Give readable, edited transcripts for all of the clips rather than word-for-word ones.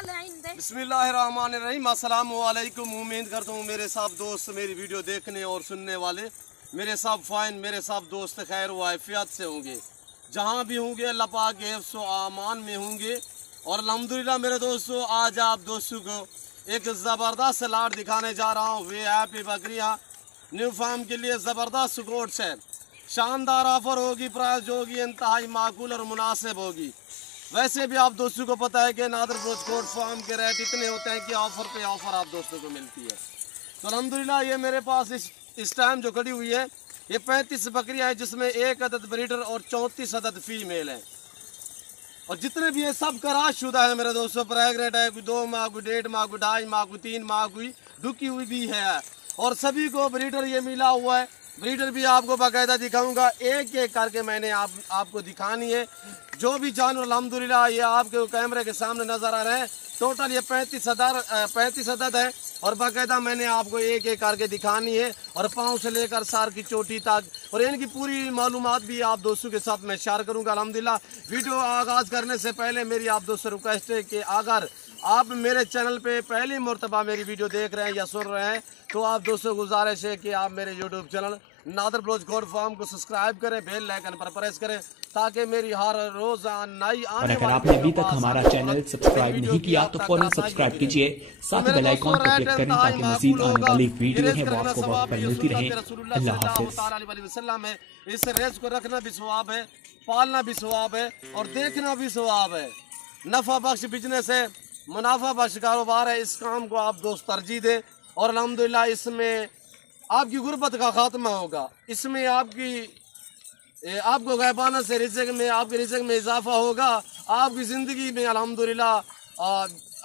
बिस्मिल्लाहिर्रहमानिर्रहीम। अस्सलाम वालेकुम। उम्मीद करता हूँ मेरे सब दोस्त मेरी वीडियो देखने और सुनने वाले मेरे सब फाइन मेरे सब दोस्त खैर वाफियत से होंगे, जहाँ भी होंगे अल्लाह पाक के हिफ्ज़ व अमान में होंगे। और अल्हम्दुलिल्लाह मेरे दोस्तों, आज आप दोस्तों को एक ज़बरदस्त लाट दिखाने जा रहा हूँ। वे हैप्पी बकरियाँ न्यू फार्म के लिए ज़बरदस्त गोट्स है। शानदार ऑफर होगी, प्राइस होगी इंतहाई माकूल और मुनासिब होगी। वैसे भी आप दोस्तों को पता है कि नादर ब्रोच गोट फार्म के रेट इतने होते हैं कि ऑफर पे ऑफर आप दोस्तों को मिलती है। तो अल्हम्दुलिल्लाह ये मेरे पास इस टाइम जो खड़ी हुई है ये 35 बकरियां हैं, जिसमें 1 अदद ब्रीडर और 34 अदद फीमेल हैं। और जितने भी है सब कराशुदा है मेरे दोस्तों। प्रेग्नेंट है, कोई 2 माह, कोई 1.5 माह, कोई 2.5 माह, कोई 3 माह, कोई दुखी हुई भी है। और सभी को ब्रीडर ये मिला हुआ है। ब्रीडर भी आपको बाकायदा दिखाऊंगा, एक एक करके मैंने आपको दिखानी है। जो भी जानवर अल्हम्दुलिल्लाह ये आपके कैमरे के सामने नजर आ रहे हैं, टोटल ये 35 अदद है। और बाकायदा मैंने आपको एक एक करके दिखानी है, और पाँव से लेकर सर की चोटी तक, और इनकी पूरी मालूमात भी आप दोस्तों के साथ मैं शेयर करूंगा अल्हम्दुलिल्लाह। वीडियो आगाज करने से पहले मेरी आप दोस्तों रिक्वेस्ट है कि अगर आप मेरे चैनल पे पहली मरतबा मेरी वीडियो देख रहे हैं या सुन रहे हैं, तो आप दोस्तों गुजारिश है कि आप मेरे YouTube channel Nadir Baloch goat farm को सब्सक्राइब करें, बेल आइकन पर प्रेस करें, ताकि मेरी हर रोज नई आने अगर आपने अभी तक हमारा चैनल सब्सक्राइब नहीं किया तो फौरन सब्सक्राइब कीजिए, साथ ही बेल आइकन पर क्लिक करें ताकि मजीद आने वाली वीडियो है वो आपको वक्त पर मिलती रहे। अल्लाह हाफिज़। इस रेस को रखना भी सवाब है, पालना भी सवाब है, और देखना भी सवाब है। नफा बख्श बिजनेस है, मुनाफा बख्श कारोबार है। इस काम को आप दोस्त तरजीह दें, और अल्हम्दुलिल्लाह इसमें आपकी गुर्बत का खात्मा होगा। इसमें आपको गैबाना से रिज़्क़ में, आपके रिज़्क़ में इजाफा होगा। आपकी ज़िंदगी में अल्हम्दुलिल्लाह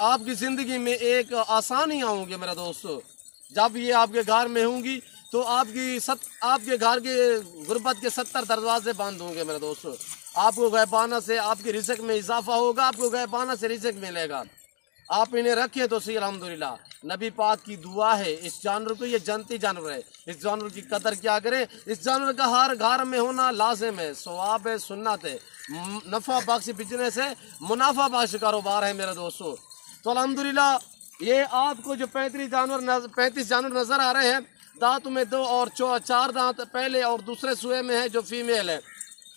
आपकी ज़िंदगी में एक आसानियाँ होंगी मेरे दोस्तों। जब ये आपके घर में होंगी तो आपके घर के गुर्बत के 70 दरवाजे बंद होंगे मेरे दोस्तों। आपको गैबाना से आपके रिज़्क़ में इजाफा होगा, आपको गैबाना से रिज़्क़ मिलेगा। आप इन्हें रखें तो सही अल्हम्दुलिल्लाह। नबी पाक की दुआ है, इस जानवर को, ये जनती जानवर है, इस जानवर की कदर क्या करें। इस जानवर का हर घर में होना लाजिम है, सवाब है, सुन्नत है। नफा बख्श बिजनेस है, मुनाफा बख्श कारोबार है मेरे दोस्तों। तो अल्हम्दुलिल्लाह ये आपको जो 35 जानवर नजर आ रहे हैं, दांत में 2 और 4 दांत पहले और दूसरे सुए में है जो फीमेल है।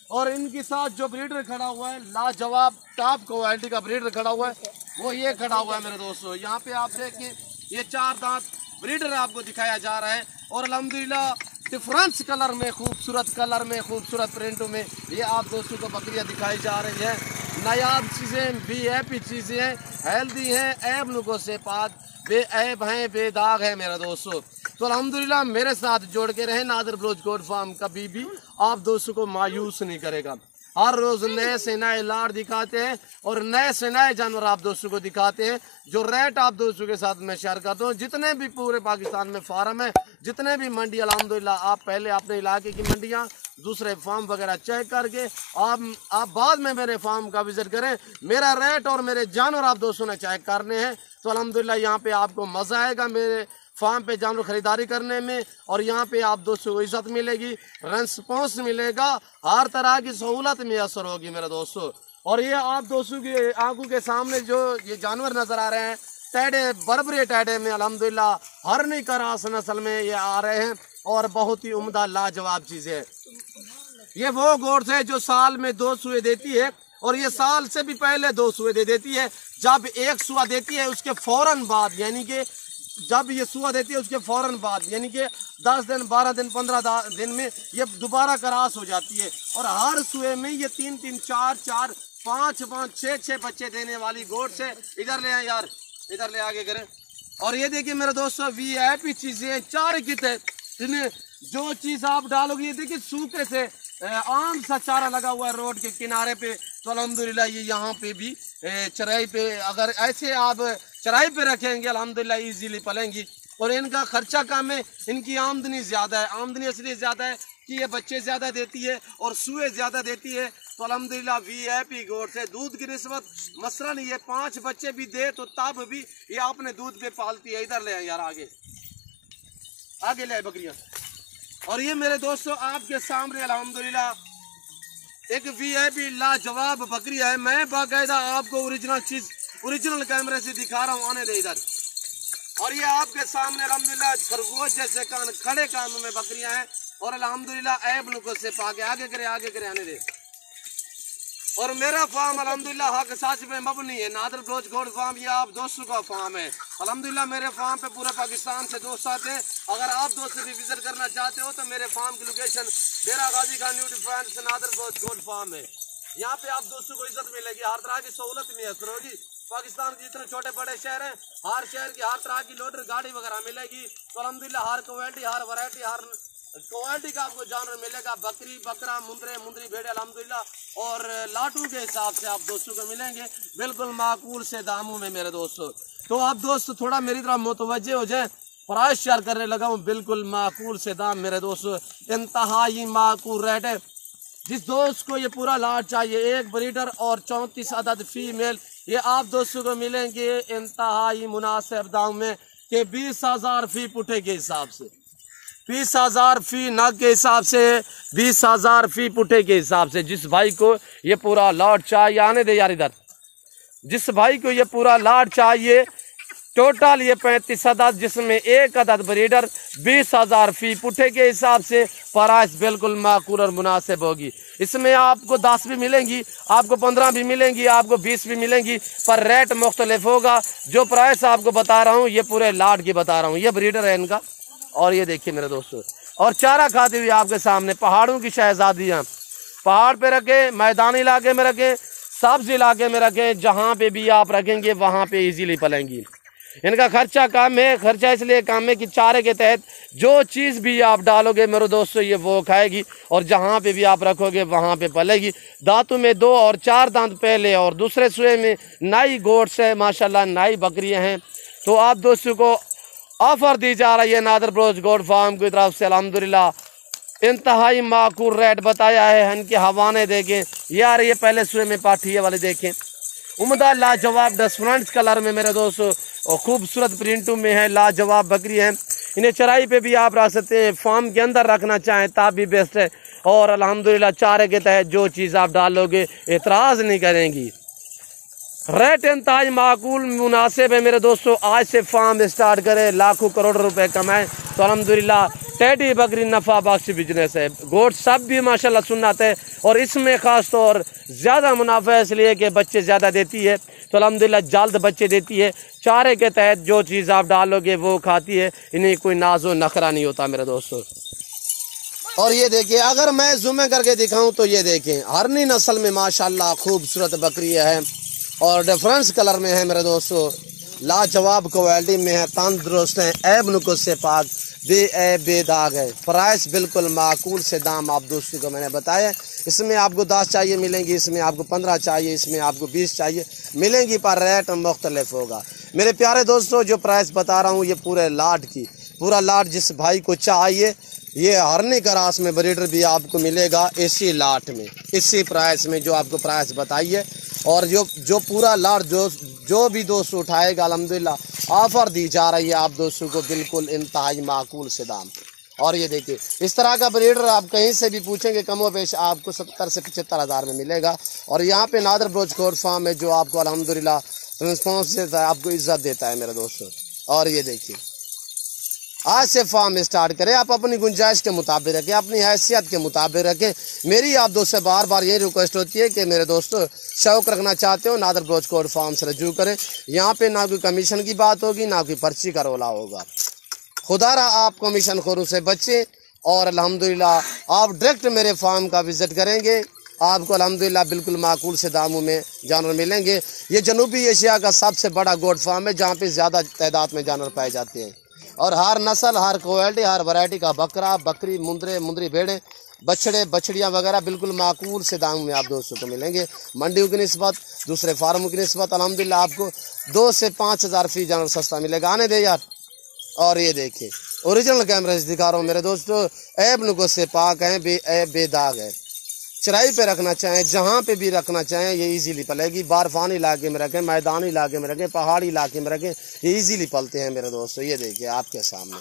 और इनके साथ जो ब्रीडर खड़ा हुआ है, लाजवाब टॉप क्वालिटी का ब्रीडर खड़ा हुआ है, वो ये खड़ा हुआ है मेरे दोस्तों। यहाँ पे आप देखिए, ये 4 दांत ब्रीडर आपको दिखाया जा रहा है। और अल्हम्दुलिल्लाह डिफरेंस कलर में, खूबसूरत कलर में, खूबसूरत प्रिंटों में ये आप दोस्तों को बकरियाँ दिखाई जा रही है। नायाब चीज़ें, वीआईपी चीज़ें हैं, हेल्दी हैं, ऐब नुकों से पाक, बेऐब हैं, बेदाग है मेरे दोस्तों। तो अल्हम्दुलिल्लाह मेरे साथ जोड़ के रहे। नादर ब्रोच गोट फार्म कभी भी आप दोस्तों को मायूस नहीं करेगा। हर रोज नए से नए लाड़ दिखाते हैं और नए से नए जानवर आप दोस्तों को दिखाते हैं, जो रेट आप दोस्तों के साथ मैं शेयर करता हूँ। जितने भी पूरे पाकिस्तान में फार्म है, जितने भी मंडी, अल्हम्दुलिल्लाह आप पहले अपने इलाके की मंडियाँ, दूसरे फार्म वगैरह चेक करके आप बाद में मेरे फार्म का विजिट करें। मेरा रेट और मेरे जानवर आप दोस्तों ने चेक करने हैं, तो अल्हम्दुलिल्लाह यहाँ पे आपको मज़ा आएगा मेरे फार्म पे जानवर खरीदारी करने में। और यहाँ पे आप दोस्तों को इज्जत मिलेगी, रेस्पॉन्स मिलेगा, हर तरह की सहूलत मैसर होगी मेरे दोस्तों। और ये आप दोस्तों की आंखों के सामने जो ये जानवर नजर आ रहे हैं, टैडे, बरबरे टैडे में अल्हम्दुलिल्लाह हरनी करास नस्ल में ये आ रहे हैं, और बहुत ही उम्दा लाजवाब चीज़ें हैं। ये वो गोट्स है जो साल में 2 सुए देती है, और ये साल से भी पहले 2 सुए दे देती है। जब 1 सुआ देती है उसके फौरन बाद, यानी कि जब ये सुआ देती है उसके फौरन बाद, यानी कि 10 दिन, 12 दिन, 15 दिन में ये दोबारा क्रॉस हो जाती है। और हर सुए में ये 3-3, 4-4, 5-5, 6-6 बच्चे देने वाली गोट्स है। इधर ले आए यार, इधर ले आगे करें। और ये देखिए मेरे दोस्तों, वीआईपी चीज़ें, 4 कित इन्हें जो चीज़ आप डालोगे, ये देखिए सूखे से आम सा चारा लगा हुआ है रोड के किनारे पे। तो अल्हम्दुलिल्लाह ये यहाँ पे भी चराई पे, अगर ऐसे आप चराई पे रखेंगे अल्हम्दुलिल्लाह इजीली पलेंगी। और इनका खर्चा कम है, इनकी आमदनी ज़्यादा है। आमदनी इसलिए ज़्यादा है कि ये बच्चे ज़्यादा देती है और सुए ज़्यादा देती है। तो अल्हम्दुलिल्लाह वीआईपी गोट से दूध की निस्बत, मसलन ये 5 बच्चे भी दे तो तब भी ये अपने दूध पे पालती है। इधर ले आए यार, आगे ले आए बकरियाँ। और ये मेरे दोस्तों आपके सामने अल्हम्दुलिल्लाह एक वीआईपी लाजवाब बकरी है। मैं बाकायदा आपको ओरिजिनल चीज़ ओरिजिनल कैमरे से दिखा रहा हूँ, आने दे इधर। और ये आपके सामने अल्हम्दुलिल्लाह खरगोश जैसे कान खड़े कानों में बकरियां हैं और अल्हम्दुलिल्लाह ऐब नुक़्स से पाके आगे करे आने दे। और मेरा फार्म अल्हम्दुलिल्लाह हक सच पे मबनी है, नादर बलोच गोड फार्म, ये आप दोस्तों का फार्म है। अल्हम्दुलिल्लाह मेरे फार्म पे पूरे पाकिस्तान से दोस्त आते हैं। अगर आप दोस्त भी विजिट करना चाहते हो तो मेरे फार्म की location Dera Ghazi Khan new defence Nadir Baloch गोड फार्म है। यहाँ पे आप दोस्तों को इज्जत मिलेगी, हर तरह की सहूलत मैसर होगी। पाकिस्तान के जितने छोटे बड़े शहर हैं, हर शहर की हर तरह की लोडर गाड़ी वगैरह मिलेगी। तो अल्हम्दुलिल्लाह हर क्वालिटी, हर वैरायटी, हर क्वालिटी का आपको जानवर मिलेगा। बकरी, बकरा, मुंदरी भेड़े अल्हम्दुलिल्लाह और लाटू के हिसाब से आप दोस्तों को मिलेंगे बिल्कुल माकूल से दामों में मेरे दोस्तों। तो आप दोस्त थोड़ा मेरी तरफ मुतवज्जे हो जाए, प्राइस शेयर करने लगा हूँ बिल्कुल माकूल से दाम मेरे दोस्तों, इंतहाई माकूल रेट है। जिस दोस्त को ये पूरा लाट चाहिए, एक ब्रीडर और 34 अदद फीमेल, ये आप दोस्तों को मिलेंगे इंतहाई मुनासिब दाम में कि 20,000 फी पुठे के हिसाब से, 20,000 फी नग के हिसाब से, 20,000 फी पुठे के हिसाब से। जिस भाई को ये पूरा लाट चाहिए, आने दे यार इधर, जिस भाई को ये पूरा लाट चाहिए, टोटल ये 35 अदद जिसमें एक अदद ब्रीडर, 20,000 फी पुठे के हिसाब से प्राइस बिल्कुल माकूल और मुनासिब होगी। इसमें आपको 10 भी मिलेंगी, आपको 15 भी मिलेंगी, आपको 20 भी मिलेंगी, पर रेट मुख्तलिफ होगा। जो प्राइस आपको बता रहा हूँ ये पूरे लाट की बता रहा हूँ। ये ब्रीडर है इनका और ये देखिए मेरे दोस्तों, और चारा खाती हुई आपके सामने पहाड़ों की शहजादियाँ, पहाड़ पे रखें, मैदानी इलाके में रखें, सब्ज इलाके में रखें, जहाँ पे भी आप रखेंगे वहाँ पे इजीली पलेंगी। इनका खर्चा कम है, खर्चा इसलिए कम है कि चारे के तहत जो चीज़ भी आप डालोगे मेरे दोस्तों ये वो खाएगी और जहाँ पे भी आप रखोगे वहाँ पे पलेगी। दांतों में 2 और 4 दांत पहले और दूसरे सुए में नई गोट्स है माशाल्लाह, नई बकरियाँ हैं। तो आप दोस्तों को ऑफर दी जा रही है नादर बलोच गोड फार्म की तरफ से अल्हम्दुलिल्लाह, इंतहाई माकूल रेट बताया है। इनके हवाने देखें यार, ये पहले सुए में पाठी वाले देखें, उम्दा लाजवाब डिफरेंट कलर में मेरे दोस्तों और खूबसूरत प्रिंटों में है, लाजवाब बकरी है। इन्हें चराई पे भी आप रख सकते हैं, फार्म के अंदर रखना चाहें तब भी बेस्ट है। और अल्हम्दुलिल्लाह चारे के तहत जो चीज़ आप डालोगे एतराज़ नहीं करेंगी। रेट इंतहाई माकूल मुनासिब है मेरे दोस्तों। आज से फार्म स्टार्ट करें, लाखों करोड़ रुपए कमाएं तो अल्हम्दुलिल्लाह टेडी बकरी नफ़ा बख्श बिजनेस है। गोट सब भी माशाल्लाह सुन्नत है और इसमें ख़ास तौर ज़्यादा मुनाफा इसलिए कि बच्चे ज़्यादा देती है, तो अल्हम्दुलिल्लाह जल्द बच्चे देती है। चारे के तहत जो चीज़ आप डालोगे वो खाती है, इन्हें कोई नाजो नखरा नहीं होता मेरे दोस्तों। और ये देखिए, अगर मैं जूम करके दिखाऊं तो ये देखें, हरनी नस्ल में माशाल्लाह खूबसूरत बकरियाँ हैं और डिफरेंस कलर में है मेरे दोस्तों, लाजवाब क्वालिटी में है, तंदुरुस्त हैं, ऐब नुक़्स से पाक, बेदाग है। प्राइस बिल्कुल माकूल से दाम आप दोस्तों को मैंने बताया। इसमें आपको 10 चाहिए मिलेंगी, इसमें आपको 15 चाहिए, इसमें आपको 20 चाहिए मिलेंगी, पर रेट मुख्तलिफ होगा मेरे प्यारे दोस्तों। जो प्राइस बता रहा हूँ ये पूरे लाट की, पूरा लाट जिस भाई को चाहिए, ये हरनी क्रास में ब्रीडर भी आपको मिलेगा इसी लाट में, इसी प्राइस में जो आपको प्राइस बताइए। और जो पूरा लाट जो भी दोस्त उठाएगा अल्हम्दुलिल्लाह ऑफर दी जा रही है आप दोस्तों को बिल्कुल इंतहाई माकूल से दाम। और ये देखिए, इस तरह का ब्रीडर आप कहीं से भी पूछेंगे कमो पेश आपको 70 से 75 हज़ार में मिलेगा। और यहाँ पे नादर बलोच गोड फार्म है जो आपको अल्हम्दुलिल्लाह रिस्पॉन्स देता है, आपको इज्जत देता है मेरे दोस्तों। और ये देखिए, आज से फार्म स्टार्ट करें, आप अपनी गुंजाइश के मुताबिक रखें, अपनी हैसियत के मुताबिक रखें। मेरी आप दोस्त से बार बार यही रिक्वेस्ट होती है कि मेरे दोस्तों शौक रखना चाहते हो नादर बलोच गोड फार्म से रजू करें। यहाँ पे ना कोई कमीशन की बात होगी, ना कोई पर्ची का रोला होगा। खुदारा आप कमीशन खोरों से बचें और अल्हम्दुलिल्लाह आप डायरेक्ट मेरे फार्म का विज़िट करेंगे, आपको अल्हम्दुलिल्लाह बिल्कुल माकूल से दामों में जानवर मिलेंगे। ये जनूबी एशिया का सबसे बड़ा गोड फार्म है जहाँ पे ज़्यादा तादाद में जानवर पाए जाते हैं और हर नस्ल, हर क्वालिटी, हर वैरायटी का बकरा, बकरी, मुंदरी भेड़े, बछड़े, बछड़ियाँ वगैरह बिल्कुल माकूल से दाम में आप दोस्तों को मिलेंगे। मंडियों की निस्बत, दूसरे फार्मों की निस्बत अल्हम्दुलिल्लाह आपको 2 से 5 हज़ार फी जानवर सस्ता मिलेगा। आने दे यार। और ये देखिए, ओरिजिनल कैमरे से दिखा रहा हूँ मेरे दोस्तों, ऐब नुक़्स से पाक हैं, बेदाग है। चराई पे रखना चाहें, जहाँ पे भी रखना चाहें ये इजीली पलेगी। बारफानी इलाके में रखें, मैदानी इलाके में रखें, पहाड़ी इलाके में रखें, ये इजीली पलते हैं मेरे दोस्तों। ये देखिए आपके सामने।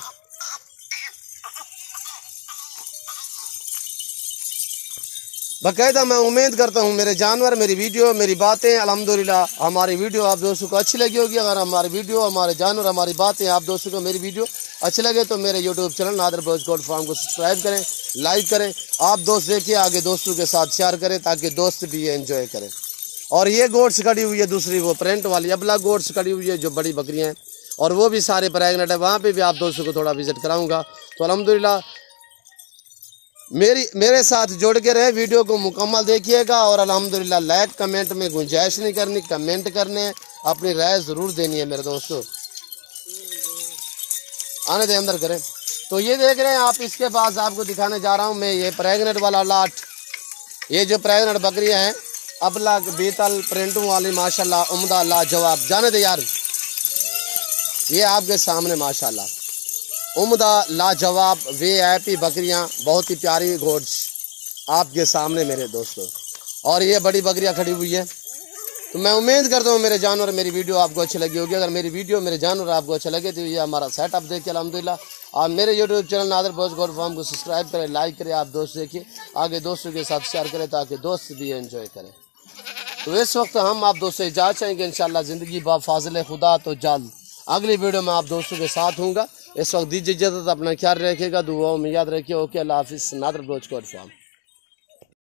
बाकायदा मैं उम्मीद करता हूँ मेरे जानवर, मेरी वीडियो, मेरी बातें अल्हम्दुलिल्लाह हमारी वीडियो आप दोस्तों को अच्छी लगी होगी। अगर हमारी वीडियो, हमारे जानवर, हमारी बातें आप दोस्तों को मेरी वीडियो अच्छी लगे तो मेरे YouTube channel Nadir Baloch goat farm को सब्सक्राइब करें, लाइक करें। आप दोस्त देखिए, आगे दोस्तों के साथ शेयर करें ताकि दोस्त भी ये एंजॉय करें। और ये गोट्स खड़ी हुई है दूसरी, वो प्रिंट वाली अबला गोट्स खड़ी हुई है जो बड़ी बकरियाँ हैं, और वो भी सारे प्रेगनेंट है। वहाँ पे भी आप दोस्तों को थोड़ा विजिट कराऊंगा। तो अल्हम्दुलिल्लाह मेरे साथ जुड़ के रहे, वीडियो को मुकम्मल देखिएगा। और अल्हम्दुलिल्लाह लाइक कमेंट में गुंजाइश नहीं करनी, कमेंट करने, अपनी राय ज़रूर देनी है मेरे दोस्तों। आने दे अंदर करें। तो ये देख रहे हैं आप, इसके पास आपको दिखाने जा रहा हूँ मैं ये प्रेगनेंट वाला लाट। ये जो प्रेगनेंट बकरियाँ हैं अबला बीतल प्रिंटों वाली माशाल्लाह उम्दा लाजवाब, जाने दे यार, ये आपके सामने माशाल्लाह उम्दा लाजवाब VIP बकरियां, बहुत ही प्यारी घोड्स आपके सामने मेरे दोस्तों। और ये बड़ी बकरियां खड़ी हुई है। तो मैं उम्मीद करता हूँ मेरे जानवर, मेरी वीडियो आपको अच्छी लगी होगी। अगर मेरी वीडियो, मेरे जानवर आपको अच्छे लगे तो ये हमारा सेटअप देखिए अल्हम्दुलिल्लाह। आप मेरे YouTube channel Nadir Baloch goat farm को सब्सक्राइब करें, लाइक करें। आप दोस्त देखिए, आगे दोस्तों के साथ शेयर करें ताकि दोस्त भी एंजॉय करें। तो इस वक्त हम आप दोस्तों इजाज़त चाहेंगे, इंशाल्लाह ज़िंदगी बा फाज़िल खुदा तो जल्द अगली वीडियो में आप दोस्तों के साथ हूँगा। इस वक्त दीजिए इजाज़त, अपना ख्याल रखिएगा, दुआओं में याद रखिए। ओके, अल्लाह हाफिज़। Nadir Baloch goat farm.